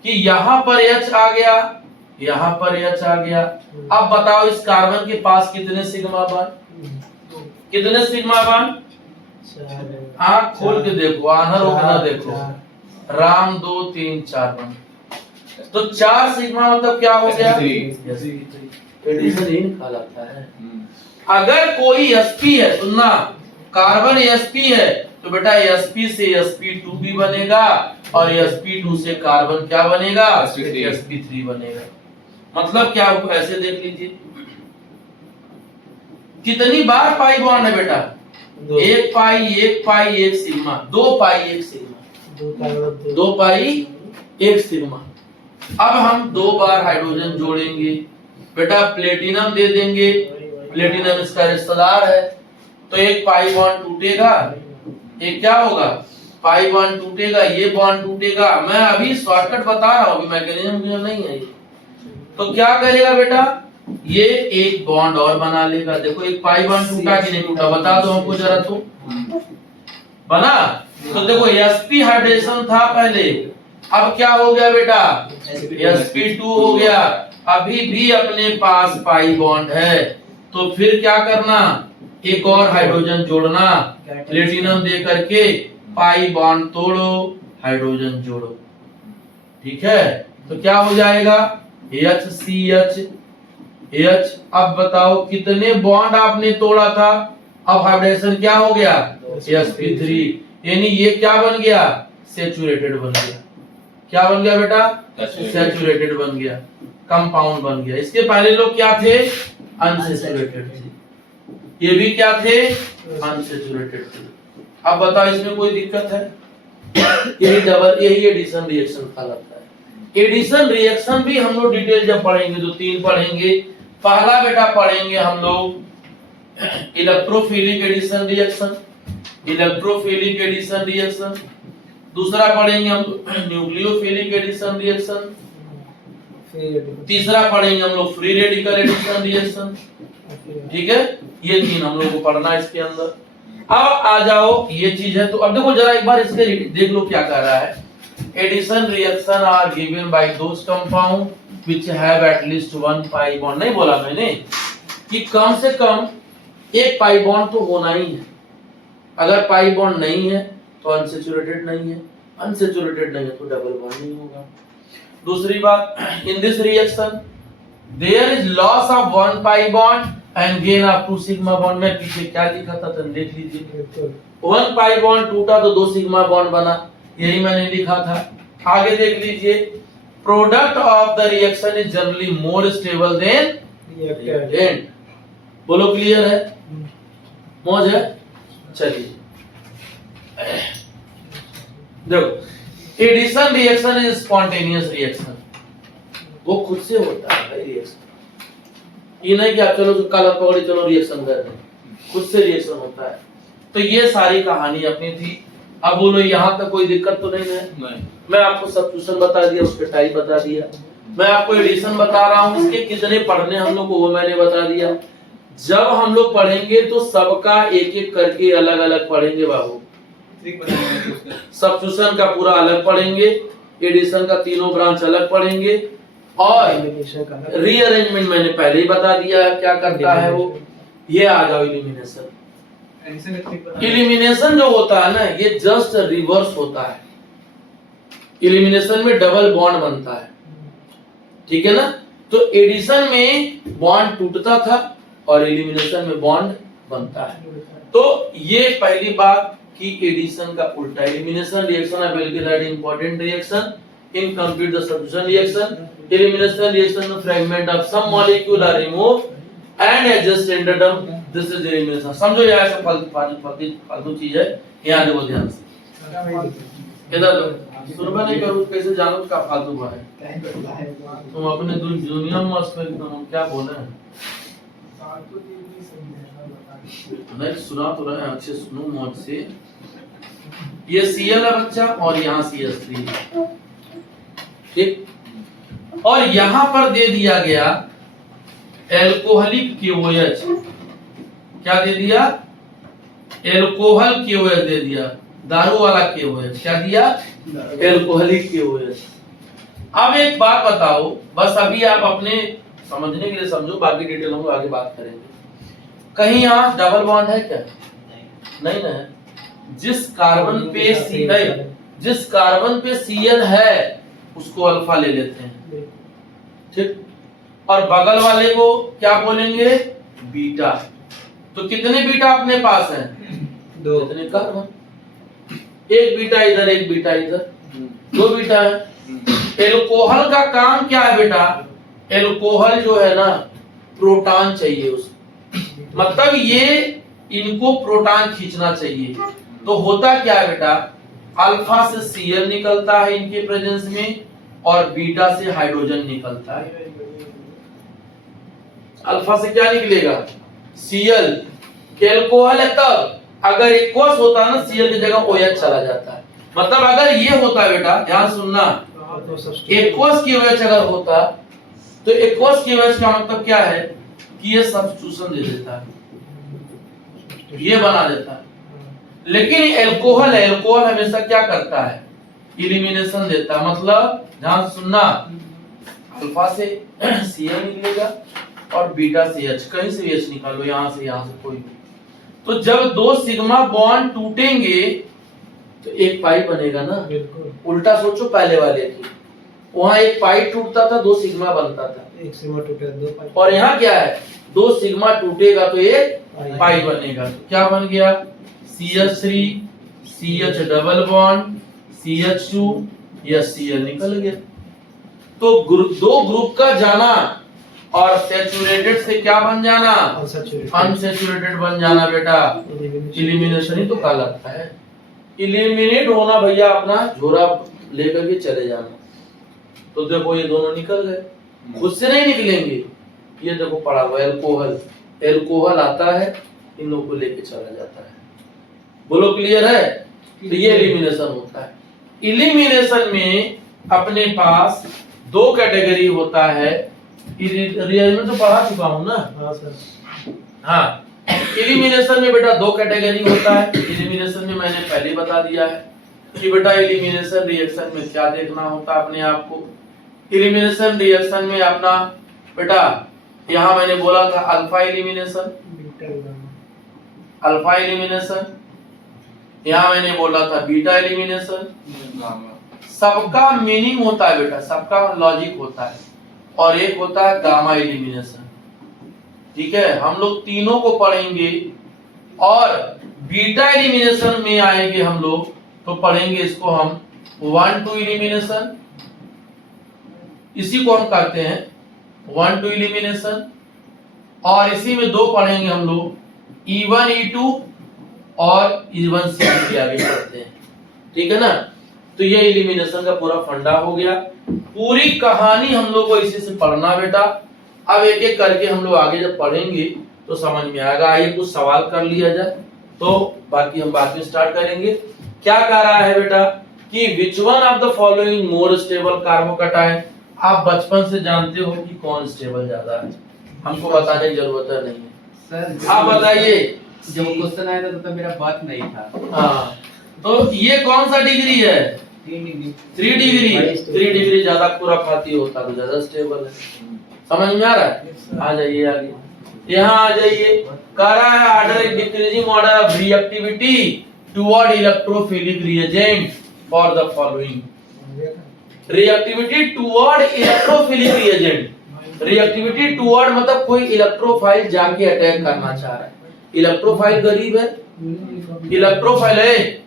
कि यहाँ पर H आ गया, यहाँ पर H आ गया। अब बताओ इस कार्बन के पास कितने सिग्मा बॉन्ड? कितने सिग्मा बॉन्ड? आंख खोल के देखो, आना रोकना देखो। राम 2 3 4 बॉन्ड, तो 4 सिग्मा मतलब क्या हो गया? एडिशन ही कहलाता है। अगर कोई sp है, सुनना, कार्बन sp है तो बेटा sp से sp2 भी बनेगा और sp2 से कार्बन क्या बनेगा? sp3 बनेगा। मतलब क्या होगा? ऐसे देख लीजिए कितनी बार पाई बॉन्ड है बेटा? एक पाई एक सिग्मा, 2 पाई एक सिग्मा, 2 पाई एक सिग्मा। अब हम 2 बार हाइड्रोजन जोड़ेंगे बेटा, प्लेटिनम दे देंगे, प्लेटिनम इसका रिश्तेदार है, तो एक पाई बॉन्ड टूटेगा, एक क्या होगा? पाई बॉन्ड टूटेगा, ये बॉन्ड टूटेगा। मैं अभी शॉर्टकट बता रहा हूँ, मैकेनिज्म नहीं है ये। तो क्या करेगा बेटा? ये एक बॉन्ड और बना लेगा। देखो एक पाई बॉन्ड टूटा कि नहीं टूटा, बता दो हमको जरा। तो बना, तो देखो sp हाइड्रेशन था पहले, अब क्या हो गया बेटा? sp2 हो गया। अभी भी अपने पास पाई बॉन्ड है, तो फिर क्या करना? एक और हाइड्रोजन जोड़ना, प्लेटिनम दे करके पाई बॉन्ड तोड़ो, हाइड्रोजन जोड़ो। ठीक है, तो क्या हो जाएगा? HCH H। अब बताओ कितने बॉन्ड आपने तोड़ा था? अब हाइब्रिडेशन क्या हो गया? sp3, यानी ये क्या बन गया? सैचुरेटेड बन गया। क्या बन गया बेटा? सैचुरेटेड बन गया, कंपाउंड बन गया। इसके पहले लोग क्या थे? अनसैचुरेटेड थे। ये भी क्या थे? अनसैचुरेटेड थे। अब बताओ इसमें कोई दिक्कत है? यही एडिशन रिएक्शन कहलाता है। एडिशन रिएक्शन भी हम लोग डिटेल जब पढ़ेंगे तो 3 पढ़ेंगे। पहला बेटा पढ़ेंगे हम लोग electrophilic addition reaction, electrophilic addition reaction. दूसरा पढ़ेंगे हम न्यूक्लियोफिलिक एडिशन रिएक्शन। तीसरा पढ़ेंगे हम लोग फ्री रेडिकल एडिशन रिएक्शन। ठीक है, ये 3 हम लोग को पढ़ना है इसके अंदर। अब आ जाओ, ये चीज है तो अब देखो जरा एक बार इसके देख लो क्या कह रहा है। Addition reaction are given by those compound which have at least 1 pi bond. नहीं बोला मैंने कि कम से कम एक पाई बॉन्ड तो होना ही है। अगर पाई बॉन्ड नहीं है तो अनसैचुरेटेड नहीं है, अनसैचुरेटेड नहीं है तो डबल बॉन्ड नहीं होगा। दूसरी बात, in this reaction there is loss of 1 pi bond and gain of 2 sigma bond. में पीछे क्या लिखा था तो देख लीजिए, 1 पाई बॉन्ड टूटा तो 2 सिग्मा बॉन्ड बना, यही मैंने लिखा था। आगे देख लीजिए, product of the reaction is generally more stable than reactant. बोलो क्लियर है? मौज है? चलिए देखो, addition reaction is spontaneous reaction, वो खुद से होता है भाई रिएक्शन। ये नहीं कि आप चलो तो काला पकड़ी चलो रिएक्शन कर रहे हैं, खुद से रिएक्शन होता है। तो ये सारी कहानी अपनी थी। अब बोलो यहाँ तक कोई दिक्कत तो नहीं है? नहीं। मैं आपको सब्स्टिट्यूशन बता दिया, उसके टाइप बता दिया, मैं आपको एडिशन बता रहा हूँ, उसके कितने पढ़ने हम लोग को वो मैंने बता दिया। जब हम लोग पढ़ेंगे तो सबका एक एक करके अलग अलग पढ़ेंगे बाबू। सब्स्टिट्यूशन का पूरा अलग पढ़ेंगे, एडिशन का तीनों ब्रांच अलग पढ़ेंगे, और रीअरेंजमेंट मैंने पहले ही बता दिया क्या करता है वो। ये आ जाओ इलिमिनेशन। इलिमिनेशन जो होता है ना, ये जस्ट रिवर्स होता है। इलिमिनेशन में डबल बॉन्ड बनता है, ठीक है ना। तो एडिशन में बॉन्ड टूटता था और इलिमिनेशन में बॉन्ड बनता है। तो ये पहली बात कि एडिशन का उल्टा, एलिमिनेशन रिएक्शन है very important reaction. In complete the substitution reaction, elimination reaction, the fragment of some molecule are removed and adjusted in term. This is elimination. समझो यार, सब फालतू चीज है, यहाँ देखो ध्यान से। इधर सुनवा नहीं करो, कैसे जानो क्या फालतू बात है। तुम अपने दुनिया में मस्त में तुम क्या बोले हैं? नहीं सुना तो रहे, अच्छे सुनो मौज से। ये Cl है बच्चा और यहाँ CH3 है, ठीक। और यहां पर दे दिया गया एल्कोहलिक KOH, क्या दे दिया, एल्कोहल KOH दे दिया, दारू वाला KOH, क्या दिया, एल्कोहलिक KOH। अब एक बात बताओ, बस अभी आप अपने समझने के लिए समझो, बाकी डिटेल हम लोग आगे बात करेंगे। कहीं यहाँ डबल बॉन्ड है क्या? नहीं ना है। जिस कार्बन पे Cl है उसको अल्फा ले लेते हैं, ठीक, और बगल वाले को क्या बोलेंगे, बीटा। तो कितने बीटा अपने पास हैं? 2। कितने कार्बन, एक बीटा इधर एक बीटा इधर, 2 बीटा है। एल्कोहल का काम क्या है बेटा? एल्कोहल जो है ना, प्रोटॉन चाहिए उसको, मतलब ये इनको प्रोटॉन खींचना चाहिए। तो होता क्या है बेटा, अल्फा से Cl निकलता है इनके प्रेजेंस में, और बीटा से हाइड्रोजन निकलता है। अल्फा से क्या निकलेगा, Cl, एल्कोहल है तब, अगर एक्वस होता ना Cl की जगह OH चला जाता है। मतलब अगर ये होता बेटा, ध्यान सुनना, एक्वस KOH अगर होता तो एक्वस KOH का मतलब क्या है कि ये सब्स्टिट्यूशन दे देता है, ये बना देता है। लेकिन एल्कोहल है, एल्कोहल हमेशा क्या करता है, इलिमिनेशन देता है। मतलब ध्यान सुनना, अल्फा से Cl निकलेगा और बीटा से H, कहीं से H निकालो, यहां से कोई भी। तो जब 2 सिग्मा बॉन्ड टूटेंगे तो एक पाई बनेगा ना, उल्टा सोचो पहले वाले की, वहां एक पाई टूटता था 2 सिग्मा बनता था, एक सिग्मा टूटे 2 पाई, और यहाँ क्या है, 2 सिग्मा टूटेगा तो एक पाई बनेगा। तो क्या बन गया, CH3 CH double bond CH2, या Cl निकल गया। तो 2 ग्रुप का जाना और सैचुरेटेड से क्या बन जाना, अनसैचुरेटेड बन जाना बेटा, इलिमिनेशन ही तो कहलाता है। इलिमिनेट होना भैया, अपना झोरा लेकर के चले जाना। तो देखो ये दोनों निकल गए, खुद से नहीं निकलेंगे, ये देखो पड़ा हुआ एल्कोहल, एल्कोहल आता है इन लोगों को लेके चला जाता है। बोलो क्लियर है? तो ये एलिमिनेशन होता है। एलिमिनेशन में अपने पास 2 कैटेगरी होता है, रिअरेंजमेंट तो पढ़ा चुका हूं ना, हाँ सर, हाँ। एलिमिनेशन में बेटा 2 कैटेगरी होता है। एलिमिनेशन में मैंने पहले बता दिया है कि बेटा एलिमिनेशन रिएक्शन में क्या देखना होता है अपने आप को। एलिमिनेशन रिएक्शन में अपना बेटा, यहाँ मैंने बोला था अल्फा एलिमिनेशन, अल्फा एलिमिनेशन, यहाँ मैंने बोला था बीटा एलिमिनेशन। सबका मीनिंग होता है बेटा, सबका लॉजिक होता है, और एक होता है गामा एलिमिनेशन। ठीक है, हम लोग तीनों को पढ़ेंगे, और बीटा एलिमिनेशन में आएंगे हम लोग तो पढ़ेंगे इसको हम 1-2 एलिमिनेशन, इसी को हम कहते हैं 1-2 एलिमिनेशन, और इसी में 2 पढ़ेंगे हम लोग, E1 E2 और E1 C2 के आगे पढ़ते हैं। ठीक है ना? तो ये एलिमिनेशन का पूरा फंडा हो गया। पूरी कहानी हम लोग को इसी से पढ़ना बेटा। अब एक एक करके हम लोग आगे जब पढ़ेंगे तो समझ में आएगा। आइए कुछ सवाल कर लिया जाए, तो बाकी हम बाद में स्टार्ट करेंगे। क्या कह रहा है बेटा कि which one of the following more stable carbocation. आप बचपन से जानते हो कि कौन स्टेबल ज्यादा है, हमको बताने की जरूरत नहीं है सर। आप बताइए। जब क्वेश्चन आया था तो मेरा बात नहीं था। हाँ, तो ये कौन सा डिग्री है? 3 डिग्री। 3 डिग्री। 3 डिग्री ज्यादा खुराफाती होता तो ज्यादा स्टेबल है। समझ में आ रहा है? आ जाइए आगे, यहाँ आ जाइए। कह रहा है order decreasing order of reactivity toward electrophilic reagent for the following. Reactivity toward electrophilic reagent. Reactivity toward मतलब कोई इलेक्ट्रोफाइल जाके अटैक करना चाह रहा है। इलेक्ट्रोफाइल गरीब है, इलेक्ट्रोफाइल है,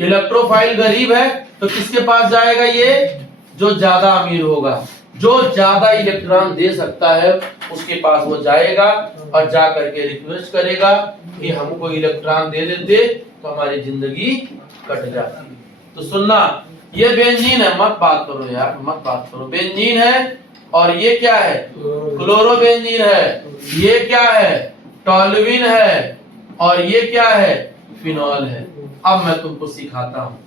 इलेक्ट्रोफाइल गरीब है, तो किसके पास जाएगा? ये जो ज्यादा अमीर होगा, जो ज्यादा इलेक्ट्रॉन दे सकता है उसके पास वो जाएगा और जा करके रिक्वेस्ट करेगा कि हमको इलेक्ट्रॉन दे देते तो हमारी जिंदगी कट जाती। तो सुनना, ये बेंजीन है, मत बात करो यार, मत बात करो। बेंजीन है, और ये क्या है? क्लोरोबेंजीन है। ये क्या है? टॉल्यूइन है, और ये क्या है? फिनॉल है। अब मैं तुमको सिखाता हूँ।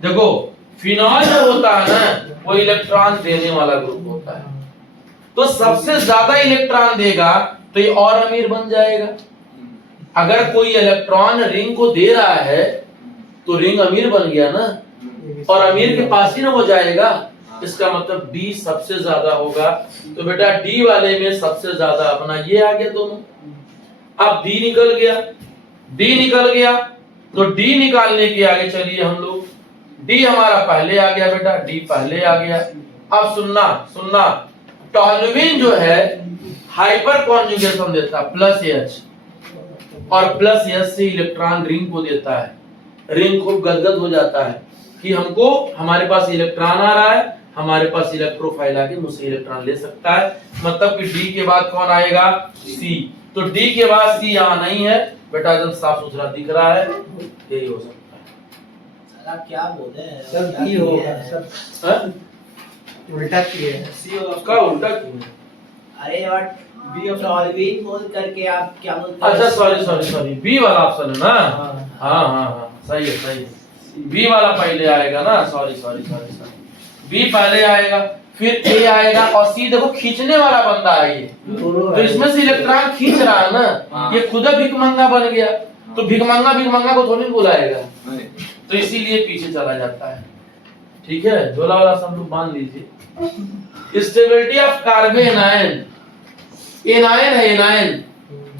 देखो, फिनॉल जो होता है ना, वो इलेक्ट्रॉन देने वाला ग्रुप होता है, तो सबसे ज्यादा इलेक्ट्रॉन देगा तो ये और अमीर बन जाएगा। अगर कोई इलेक्ट्रॉन रिंग को दे रहा है तो रिंग अमीर बन गया ना, और अमीर के पास ही ना वो जाएगा, इसका मतलब डी सबसे ज्यादा होगा। तो बेटा डी वाले में सबसे ज्यादा अपना ये आ गया दोनों। अब डी निकल गया, डी निकल गया, तो डी निकालने के आगे चलिए हम लोग, डी हमारा पहले आ गया बेटा, डी पहले आ गया। अब सुनना सुनना, टॉल्यूइन जो है हाइपर कॉन्जुगेशन देता है प्लस एच, और प्लस एच से इलेक्ट्रॉन रिंग को देता है। रिंग खूब गदगद हो जाता है कि हमको हमारे पास इलेक्ट्रॉन आ रहा है, हमारे पास इलेक्ट्रोफाइल आके मुझसे इलेक्ट्रॉन ले सकता है। मतलब कि डी के बाद कौन आएगा? सी। तो डी के बाद सी यहाँ नहीं है बेटा, एकदम साफ सुथरा दिख रहा है, यही हो सकता है। साला क्या बोले हैं? सब क्या ई किए होगा, हैं? सब हाँ? उल्टा किए हैं। उसका उल्टा क्यों है? अरे यार टॉल्यूइन बोल करके आप क्या बोलते हैं? अच्छा सॉरी सॉरी सॉरी, बी वाला ऑप्शन है ना? हाँ। हाँ, सही है सही है। बी वाला पहले आएगा ना, sorry sorry sorry sorry, B पहले आएगा, फिर ए आएगा, और सी देखो खींचने वाला बंदा है ये, तो इसमें से इलेक्ट्रॉन खींच रहा है ना, ये खुद भिखमंगा बन गया, तो भिखमंगा भिखमंगा को थोड़ी बुलाएगा, तो इसीलिए पीछे चला जाता है। ठीक है, झोला वाला सब लोग मान लीजिए। Stability of carbon ion, anion है, एनायन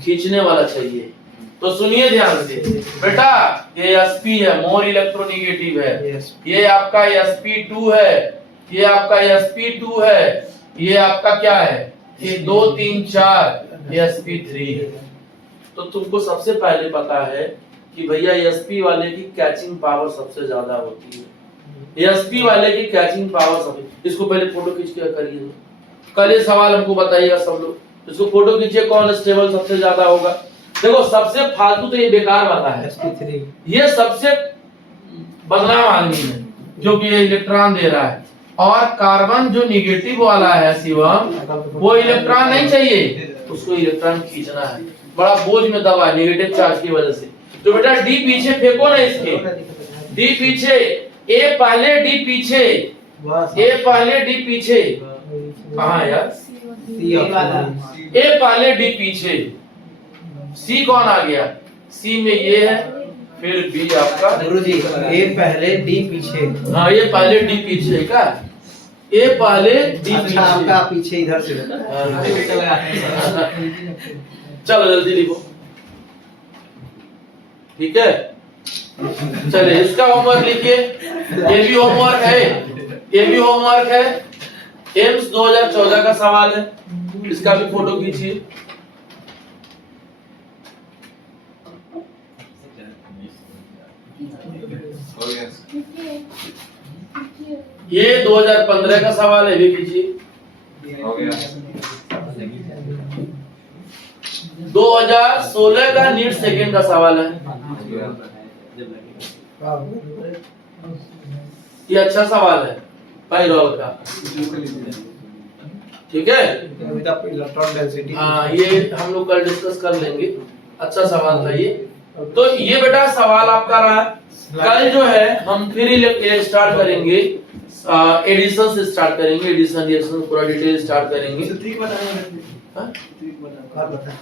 खींचने वाला चाहिए। तो सुनिए ध्यान से बेटा, ये sp है, मोर इलेक्ट्रोनेगेटिव है, Yes. ये आपका sp2 है, ये आपका sp2 है, ये आपका क्या है? ये 2 3 4 ये sp3 है। तो तुमको सबसे पहले पता है कि भैया sp वाले की कैचिंग पावर सबसे ज्यादा होती है, sp वाले की कैचिंग पावर सबसे। इसको पहले फोटो खींच के करिए, कल ये सवाल हमको बताइएगा सब लोग, इसको फोटो खींचिए, कौन स्टेबल सबसे ज्यादा होगा। देखो सबसे फालतू तो ये बेकार वाला है, sp3 ये सबसे बदनाम आदमी है जो कि ये इलेक्ट्रॉन दे रहा है, और कार्बन जो निगेटिव वाला है शिवम, वो इलेक्ट्रॉन नहीं चाहिए, उसको इलेक्ट्रॉन खींचना है, बड़ा बोझ में दबा है नेगेटिव चार्ज की वजह से। तो बेटा डी पीछे फेंको ना इसके, डी पीछे, ए पहले डी पीछे, ए पहले डी पीछे, कहाँ है यार? ए पहले डी पीछे, सी कौन आ गया? सी में ये है, फिर बी आपका, गुरुजी ए पहले डी पीछे। हाँ ये पहले डी पीछे का, ए पहले डी अच्छा आपका पीछे। पीछे इधर से चलो जल्दी लिखो, ठीक है। चलिए इसका होमवर्क लिखिए, ये भी होमवर्क है, ये भी होमवर्क है, एम्स 2014 का सवाल है, इसका भी फोटो खींचिए। ये 2015 का सवाल है, भी कीजिए। हो गया। 2016 का नीट सेकंड का सवाल है, ये अच्छा सवाल है पाइरोल का, ठीक है। Electron density. हाँ ये हम लोग कल डिस्कस कर लेंगे, अच्छा सवाल था ये। तो ये बेटा सवाल आपका रहा। कल जो है हम फिर स्टार्ट करेंगे, एडिशन से स्टार्ट करेंगे, एडिशन रिएक्शन पूरा डिटेल स्टार्ट करेंगे। हाँ, बता।